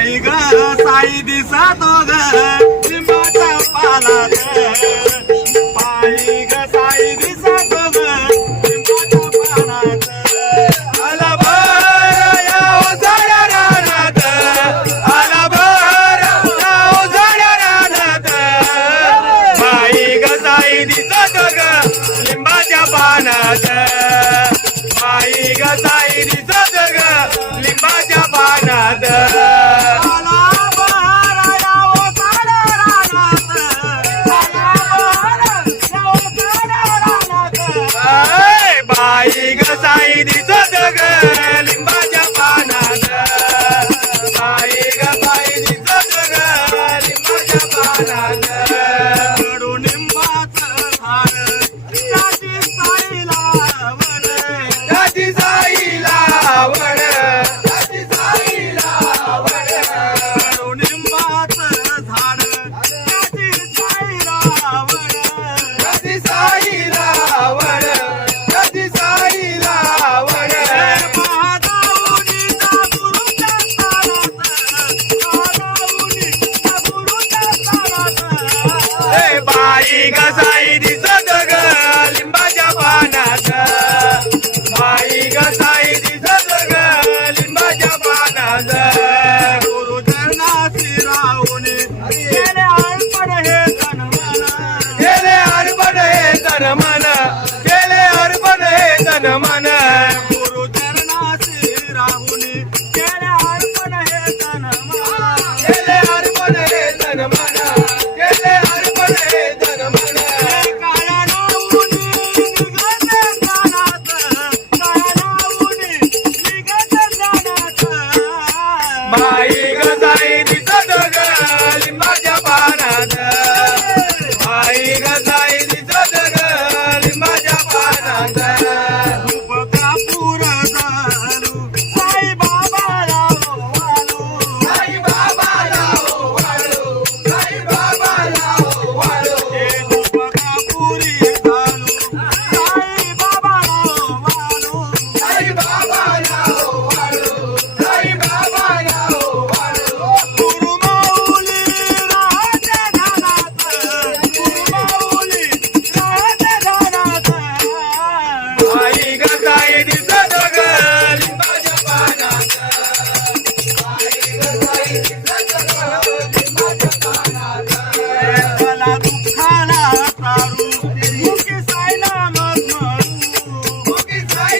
बाई ग साई दिसतो ग लिंबाच्या पानात बाई ग साई दिसतो ग लिंबाच्या पानात आला भर या उजाड्या रानात आला भर या उजाड्या रानात बाई ग साई दिसतो ग लिंबाच्या पानात बाई ग साई दिसतो ग लिंबाच्या पानात बाई ग साई दिसत ग लिंबाच्या पानात बाई ग साई दिसत ग लिंबाच्या पानात कडू लिंबाचं झाड त्याची साईला वड त्याची साईला वड त्याची साईला वड कडू लिंबाचं झाड त्याची साईला वड त्याची साईला वड बाई ग साई दिसत ग लिंबाच्या पानात बाई ग साई दिसत ग लिंबाच्या पानात गुरुजनासी राहुनी गेले अर्पण हे तन मन गेले अर्पण हे तन मन गेले अर्पण हे तन मन